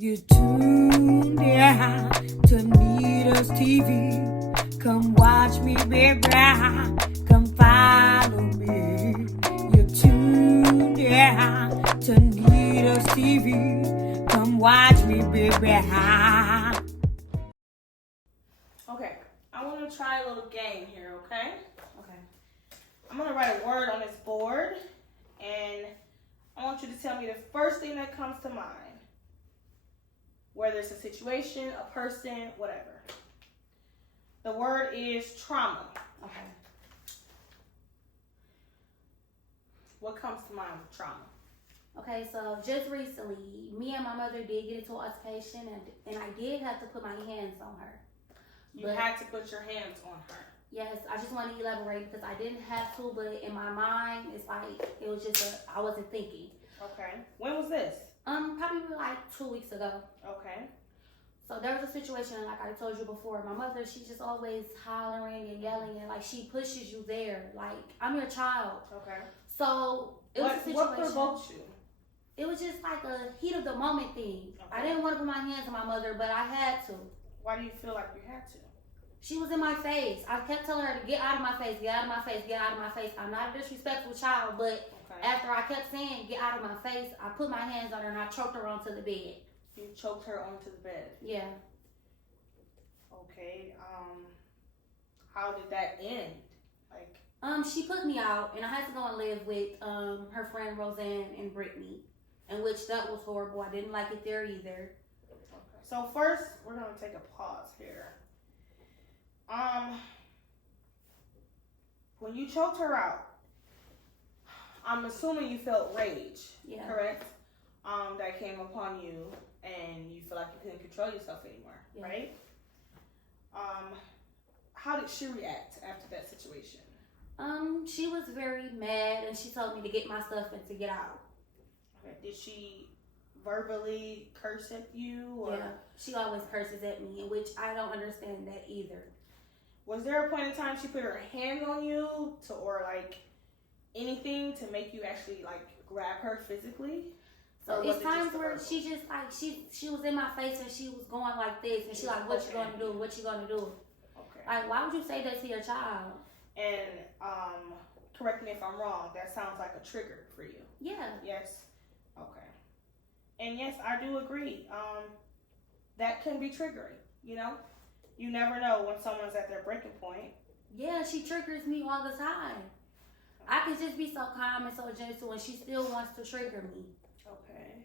You tuned in to Nita's TV. Come watch me, baby. Come follow me. You tuned in to Nita's TV. Come watch me, baby. Okay, I want to try a little game here, okay? Okay. I'm going to write a word on this board, and I want you to tell me the first thing that comes to mind. Whether it's a situation, a person, whatever. The word is trauma. Okay. What comes to mind with trauma? Okay, so just recently, me and my mother did get into an altercation, and I did have to put my hands on her. You had to put your hands on her. Yes, I just want to elaborate because I didn't have to, but in my mind, it's like, it was just I wasn't thinking. Okay. When was this? Probably like 2 weeks ago. Okay. So there was a situation, like I told you before, my mother, she's just always hollering and yelling, and like she pushes you there. Like, I'm your child. Okay. So it was a situation. What provoked you? It was just like a heat of the moment thing. Okay. I didn't want to put my hands on my mother, but I had to. Why do you feel like you had to? She was in my face. I kept telling her to get out of my face, get out of my face, get out of my face. I'm not a disrespectful child, but after I kept saying get out of my face, I put my hands on her and I choked her onto the bed. You choked her onto the bed? Yeah. Okay. How did that end? She put me out and I had to go and live with her friend Roseanne and Brittany, in which that was horrible. I didn't like it there either. Okay. So first, we're gonna take a pause here. When you choked her out, I'm assuming you felt rage, yeah. Correct? That came upon you, and you feel like you couldn't control yourself anymore, yeah. Right? How did she react after that situation? She was very mad, and she told me to get my stuff and to get out. Okay. Did she verbally curse at you? Or? Yeah, she always curses at me, which I don't understand that either. Was there a point in time she put her hand on you or anything to make you actually grab her physically? So it's times where she just she was in my face and she was going like this and she like, what you gonna do? What you gonna do? Okay. Like, why would you say that to your child? And correct me if I'm wrong, that sounds like a trigger for you. Yeah. Yes. Okay. And yes, I do agree. That can be triggering, You never know when someone's at their breaking point. Yeah, she triggers me all the time. I can just be so calm and so gentle and she still wants to trigger me. Okay.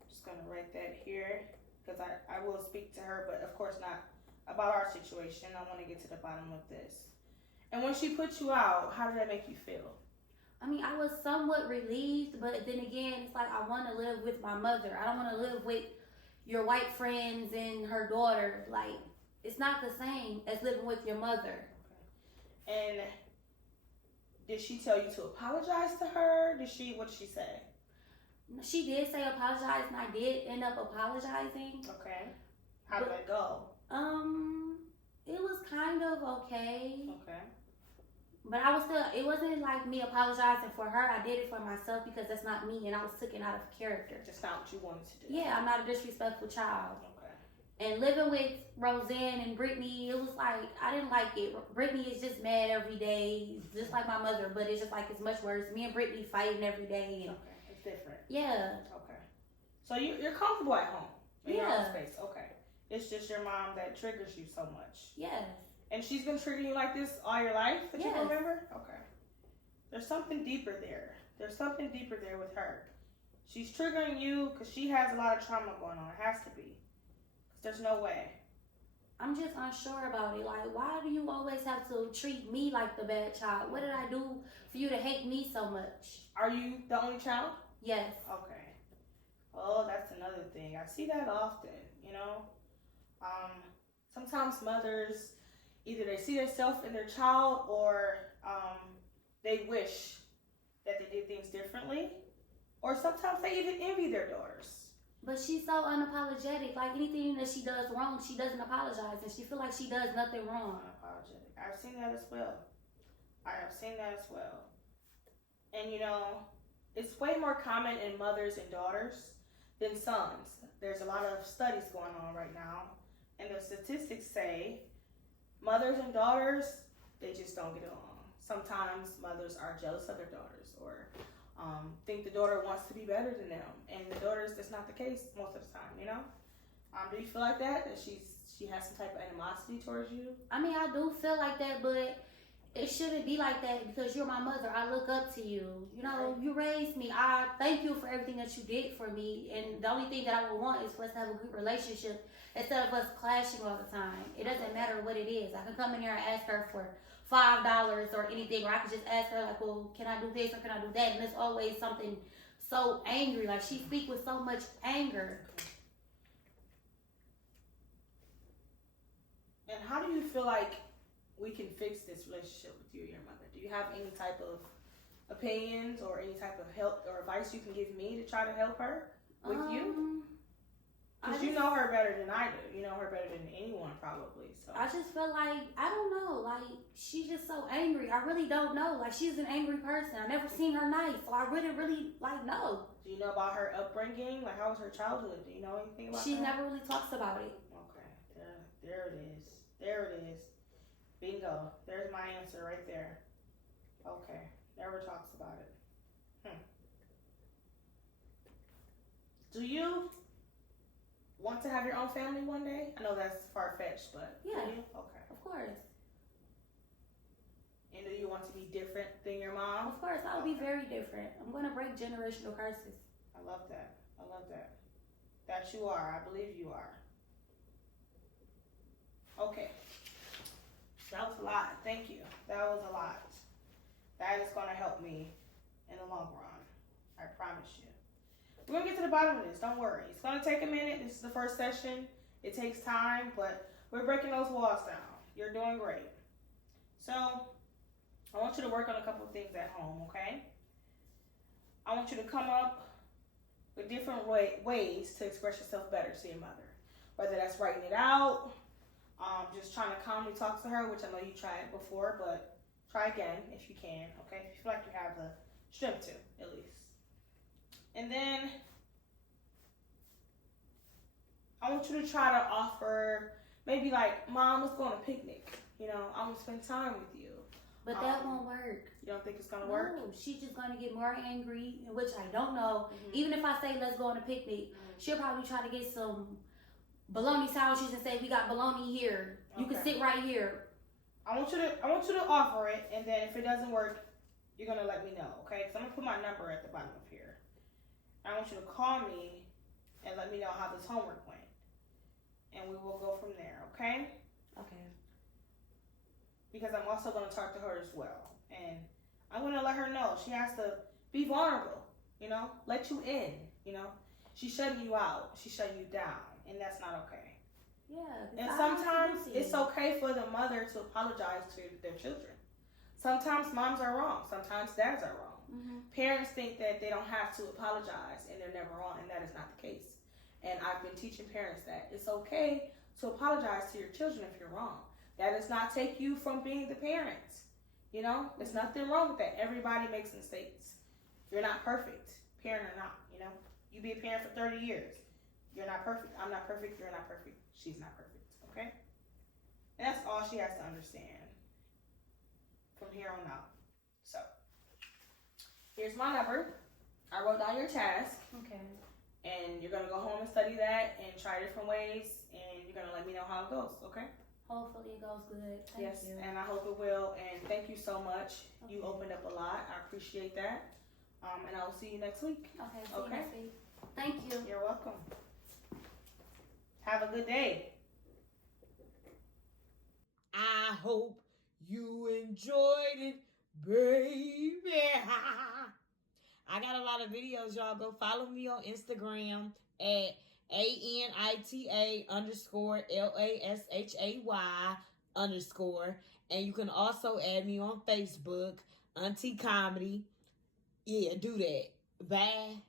I'm just going to write that here because I will speak to her, but of course not about our situation. I want to get to the bottom of this. And when she put you out, how did that make you feel? I mean, I was somewhat relieved, but then again, it's like I want to live with my mother. I don't want to live with your white friends and her daughter. Like, it's not the same as living with your mother. Okay. And did she tell you to apologize to her? What did she say? She did say apologize, and I did end up apologizing. Okay. How did that go? It was kind of okay. Okay. But it wasn't like me apologizing for her. I did it for myself because that's not me, and I was taken out of character. Just not what you wanted to do. Yeah, I'm not a disrespectful child. Okay. And living with Roseanne and Brittany, it was like, I didn't like it. Brittany is just mad every day, just like my mother, but it's just like it's much worse. Me and Brittany fighting every day. And okay, it's different. Yeah. Okay. So you're comfortable at home in your own Yeah. space. Okay. It's just your mom that triggers you so much. Yes. And she's been triggering you like this all your life that you Yes. can remember? Okay. There's something deeper there. There's something deeper there with her. She's triggering you because she has a lot of trauma going on. It has to be. There's no way. I'm just unsure about it. Like, why do you always have to treat me like the bad child? What did I do for you to hate me so much? Are you the only child? Yes. Okay. Oh, that's another thing. I see that often, Sometimes mothers, either they see themselves in their child or they wish that they did things differently. Or sometimes they even envy their daughters. But she's so unapologetic. Like, anything that she does wrong, she doesn't apologize. And she feel like she does nothing wrong. Unapologetic. I've seen that as well. And, it's way more common in mothers and daughters than sons. There's a lot of studies going on right now, and the statistics say mothers and daughters, they just don't get along. Sometimes mothers are jealous of their daughters, or think the daughter wants to be better than them, and the daughters, that's not the case most of the time, you know? Do you feel like that? That she has some type of animosity towards you? I mean, I do feel like that, but it shouldn't be like that because you're my mother. I look up to you. You know, you raised me. I thank you for everything that you did for me. And the only thing that I would want is for us to have a good relationship instead of us clashing all the time. It doesn't matter what it is. I can come in here and ask her for $5 or anything, or I could just ask her like, well, can I do this or can I do that? And it's always something so angry. Like, she speaks with so much anger. And how do you feel like we can fix this relationship with you and your mother? Do you have any type of opinions or any type of help or advice you can give me to try to help her with you? Because you know her better than I do. You know her better than anyone probably. So I just feel like, I don't know, like, she's just so angry. I really don't know. Like, she's an angry person. I never seen her nice. So I really, like, know. Do you know about her upbringing? Like, how was her childhood? Do you know anything about She that? never really talks about it. Okay. There it is. There it is. Bingo. There's my answer right there. Okay. Never talks about it. Do you want to have your own family one day? I know that's far-fetched, but Yeah. do you? Okay. Of course. And do you want to be different than your mom? Of course, I'll be very different. I'm going to break generational curses. I love that. I love that. That you are. I believe you are. Okay. That was a lot. Thank you. That was a lot. That is going to help me in the long run. I promise you. We're going to get to the bottom of this. Don't worry. It's going to take a minute. This is the first session. It takes time, but we're breaking those walls down. You're doing great. So, I want you to work on a couple of things at home, okay? I want you to come up with different ways to express yourself better to your mother. Whether that's writing it out, just trying to calmly talk to her, which I know you tried before, but try again if you can, okay? If you feel like you have the strength to, at least. And then I want you to try to offer, maybe like, Mom, let's go on a picnic. You know, I want to spend time with you. But that won't work. You don't think it's going to work? No, she's just going to get more angry, which I don't know. Even if I say, let's go on a picnic, she'll probably try to get some bologna sandwiches and say, we got bologna here. You can sit right here. I want you to offer it, and then if it doesn't work, you're going to let me know, okay? Because I'm going to put my number at the bottom of here. I want you to call me and let me know how this homework went. And we will go from there, okay? Okay. Because I'm also going to talk to her as well. And I'm going to let her know she has to be vulnerable, you know? Let you in, you know? She's shutting you out. She's shutting you down. And that's not okay. Yeah. And sometimes it's okay for the mother to apologize to their children. Sometimes moms are wrong. Sometimes dads are wrong. Parents think that they don't have to apologize and they're never wrong, and that is not the case. And I've been teaching parents that it's okay to apologize to your children if you're wrong. That does not take you from being the parent. You know, there's nothing wrong with that. Everybody makes mistakes. You're not perfect, parent or not, you know. You be a parent for 30 years. You're not perfect. I'm not perfect. You're not perfect. She's not perfect, okay? And that's all she has to understand from here on out. So, here's my number. I wrote down your task. Okay. And you're going to go home and study that and try different ways. And you're going to let me know how it goes, okay? Hopefully it goes good. Thank you. And I hope it will. And thank you so much. Okay. You opened up a lot. I appreciate that. And I will see you next week. Okay. See you next week. Thank you. You're welcome. Have a good day. I hope you enjoyed it, baby. I got a lot of videos, y'all. Go follow me on Instagram at ANITA_LASHAY_. And you can also add me on Facebook, Auntie Comedy. Yeah, do that. Bye.